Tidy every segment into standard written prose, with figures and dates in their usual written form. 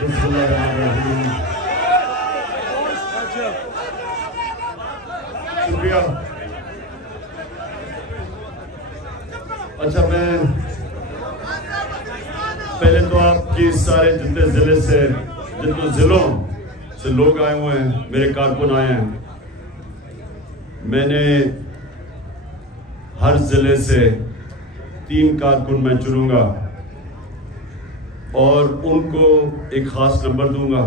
शुक्रिया। अच्छा, मैं पहले तो आपकी सारे जितने जिले से, जितने जिलों से लोग आए हुए हैं, मेरे कारकुन आए हैं, मैंने हर जिले से 3 कारकुन मैं चुनूंगा और उनको एक खास नंबर दूंगा।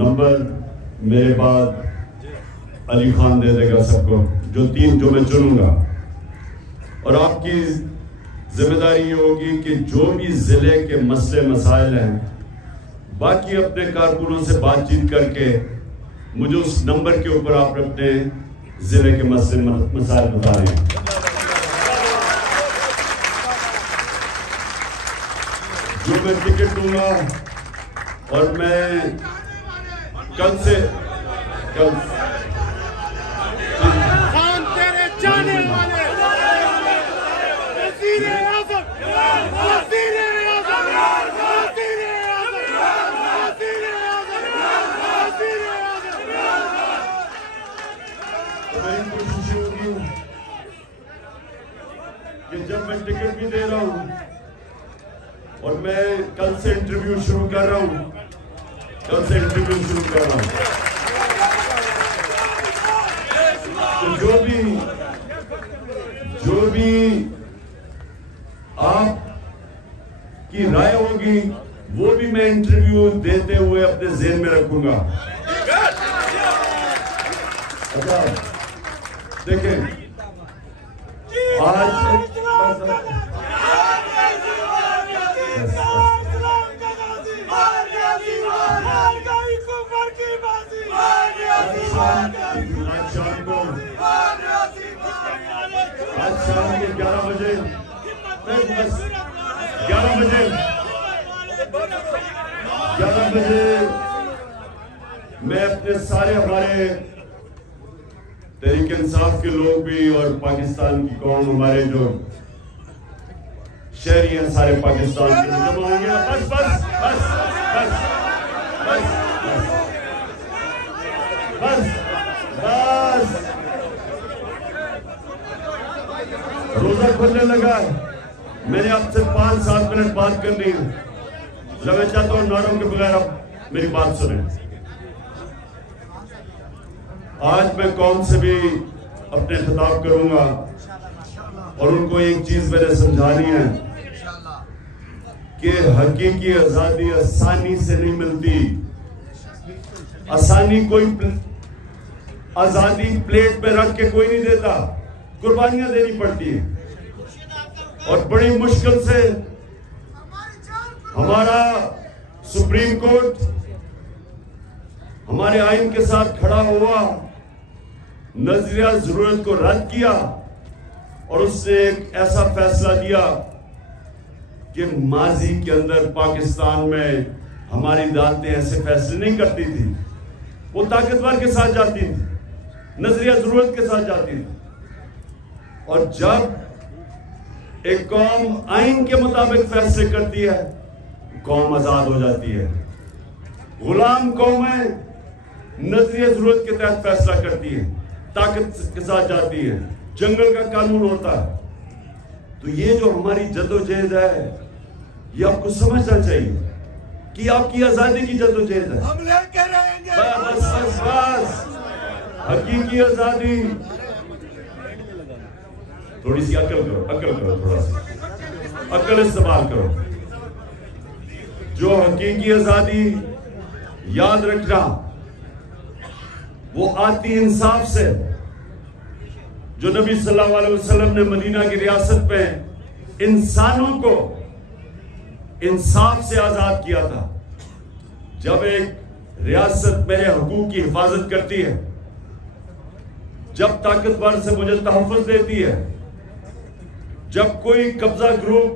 नंबर मेरे बाद अली खान दे देगा सबको, जो 3 जो मैं चुनूंगा। और आपकी जिम्मेदारी ये होगी कि जो भी जिले के मसले मसाइल हैं, बाकी अपने कारकुनों से बातचीत करके मुझे उस नंबर के ऊपर आप अपने जिले के मसले मसाइल बता रहे हैं। जो मैं टिकट दूंगा और मैं कल से जाने वाले मेरी कोशिश होगी कि जब मैं टिकट भी दे रहा हूं और मैं कल से इंटरव्यू शुरू कर रहा हूं, तो जो भी आप की राय होगी वो भी मैं इंटरव्यू देते हुए अपने ज़हन में रखूंगा। अच्छा, देखें, आज शाम के 11 बजे मैं अपने सारे हमारे तहरीक इंसाफ के लोग भी और पाकिस्तान की कौम, हमारे जो शहरी हैं सारे पाकिस्तान के जमा होंगे। बस बस बस बस बस बस बस रोजा खुलने लगा है। मैंने आपसे 5-7 मिनट बात करनी है। मैं चाहता हूं नारों के बगैर आप मेरी बात सुने। आज मैं कौम से भी अपने खिताब करूंगा और उनको एक चीज मैंने समझानी है कि हकीकी आजादी आसानी से नहीं मिलती। आसानी कोई आजादी प्लेट पे रख के कोई नहीं देता, कुर्बानियां देनी पड़ती है। और बड़ी मुश्किल से हमारा सुप्रीम कोर्ट हमारे आइन के साथ खड़ा हुआ, नजरिया जरूरत को रद्द किया और उसने एक ऐसा फैसला दिया कि माजी के अंदर पाकिस्तान में हमारी अदालतें ऐसे फैसले नहीं करती थी। वो ताकतवर के साथ जाती थी, नजरिया जरूरत के साथ जाती थी। और जब एक कौम आइन के मुताबिक फैसले करती है, कौम आजाद हो जाती है। गुलाम कौमें नजरिया जरूरत के तहत फैसला करती है, ताकत के साथ जाती है, जंगल का कानून होता है। तो ये जो हमारी जद्दोजहद है, ये आपको समझना चाहिए कि आपकी आजादी की जद्दोजहद है। हम लेके रहेंगे। बस बस बस, हकीकी आजादी। थोड़ी सी अकल करो, थोड़ा सा अकल इस्तेमाल करो। जो हकीकी आजादी, याद रखना, वो आती इंसाफ से। जो नबी सल्लल्लाहु अलैहि वसल्लम ने मदीना की रियासत में इंसानों को इंसाफ से आजाद किया था। जब एक रियासत मेरे हुकूक की हिफाजत करती है, जब ताकतवर से मुझे तहफ़्फ़ुज़ देती है, जब कोई कब्जा ग्रुप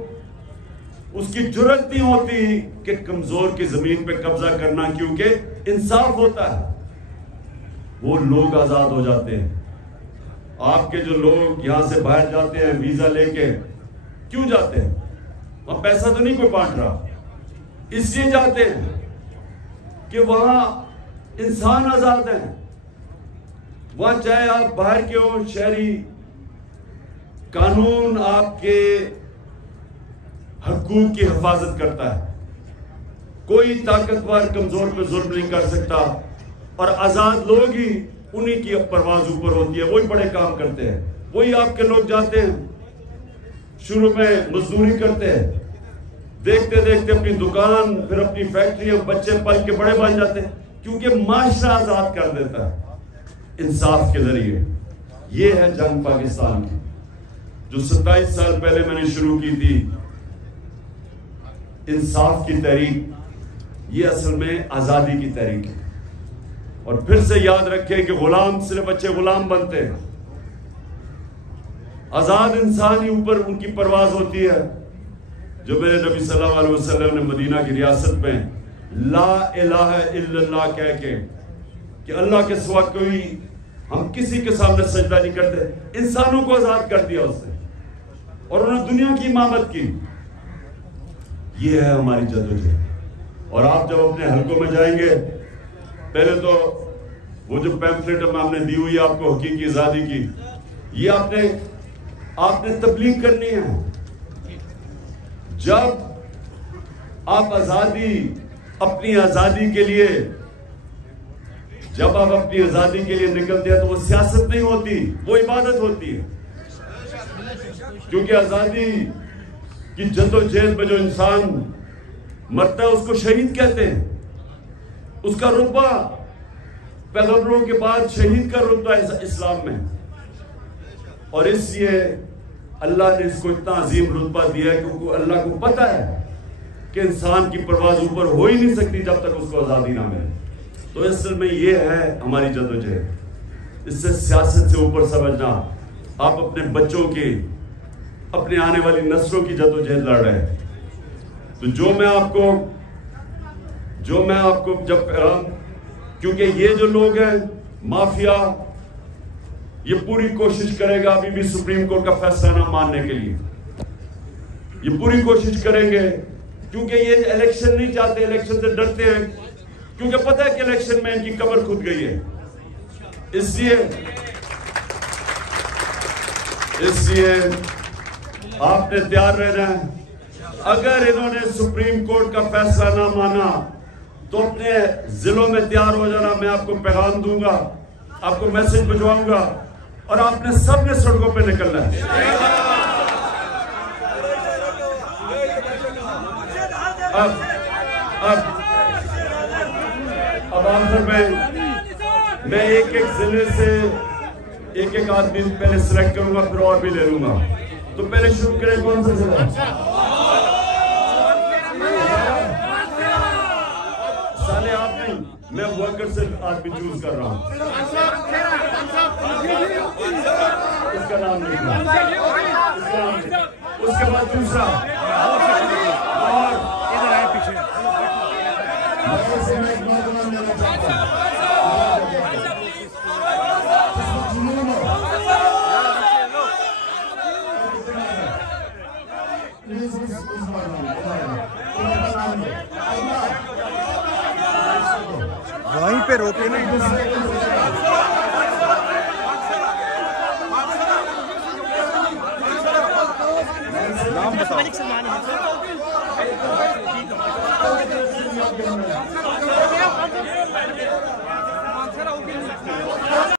उसकी जुर्रत नहीं होती कि कमजोर की जमीन पे कब्जा करना, क्योंकि इंसाफ होता है, वो लोग आजाद हो जाते हैं। आपके जो लोग यहां से बाहर जाते हैं वीजा लेके, क्यों जाते हैं? वहां पैसा तो नहीं कोई बांट रहा, इसलिए जाते हैं कि वहां इंसान आजाद हैं। वहां चाहे आप बाहर के हो, शहरी, कानून आपके हकूक की हिफाजत करता है। कोई ताकतवर कमजोर पे जुल्म नहीं कर सकता, और आजाद लोग ही उन्हीं की परवाज ऊपर होती है। वही बड़े काम करते हैं। वही आपके लोग जाते हैं, शुरू में मजदूरी करते हैं, देखते देखते अपनी दुकान, फिर अपनी फैक्ट्रियां, बच्चे पल के बड़े बन जाते हैं, क्योंकि माशरा आजाद कर देता है इंसाफ के जरिए। यह है जंग पाकिस्तान की, जो 27 साल पहले मैंने शुरू की थी, इंसाफ की तहरीक। ये असल में आजादी की तहरीक है। और फिर से याद रखें कि गुलाम सिर्फ अच्छे गुलाम बनते हैं, आजाद इंसान ही ऊपर उनकी परवाज होती है। जो मेरे नबी सल्लल्लाहु अलैहि वसल्लम ने मदीना की रियासत में ला इलाहा इल्लल्लाह कह के कि अल्लाह के सिवा कोई, हम किसी के सामने सजदा नहीं करते, इंसानों को आजाद कर दिया उसने, और उन्होंने दुनिया की इमामत की। ये है हमारी जदोजहद। और आप जब अपने हलकों में जाएंगे, पहले तो वो जो पैम्फलेट हमने दी हुई है आपको हकीकी आजादी की, ये आपने तबलीग करनी है। जब आप अपनी आजादी के लिए, जब आप अपनी आजादी के लिए निकलते हैं, तो वो सियासत नहीं होती, वो इबादत होती है। क्योंकि आजादी की जद्दोजहद में जो इंसान मरता है उसको शहीद कहते हैं। उसका रुतबा पैगंबरों के बाद शहीद का रुतबा है इस्लाम में, और इसलिए अल्लाह ने इसको इतना अजीम रुतबा दिया है, क्योंकि अल्लाह को पता है कि इंसान की परवाज ऊपर हो ही नहीं सकती जब तक उसको आजादी ना मिले। तो असल में ये है हमारी जद्दोजहद। इससे सियासत से ऊपर समझना, आप अपने बच्चों की, अपने आने वाली नस्लों की जद्दोजहद लड़ रहे हैं। तो जो मैं आपको जब, क्योंकि ये जो लोग हैं माफिया, ये पूरी कोशिश करेगा अभी भी सुप्रीम कोर्ट का फैसला ना मानने के लिए। ये पूरी कोशिश करेंगे, क्योंकि ये इलेक्शन नहीं चाहते, इलेक्शन से डरते हैं, क्योंकि पता है कि इलेक्शन में इनकी कमर खुद गई है। इसलिए आपने तैयार रहना है। अगर इन्होंने सुप्रीम कोर्ट का फैसला ना माना तो अपने जिलों में तैयार हो जाना। मैं आपको पैगाम दूंगा, आपको मैसेज भिजवाऊंगा, और आपने सबने सड़कों पे निकलना है। अब आखिर में मैं एक एक जिले से एक एक आदमी पहले सिलेक्ट करूंगा, फिर और भी ले लूंगा। तो पहले शुरू करें, कौन सा जिला? साले आप नहीं, मैं वर्कर से आदमी चूज कर रहा हूं। इसका नाम लिखना, उसके बाद दूसरा, और इधर आए पीछे। वहीं पे रोके ना। नाम बताओ।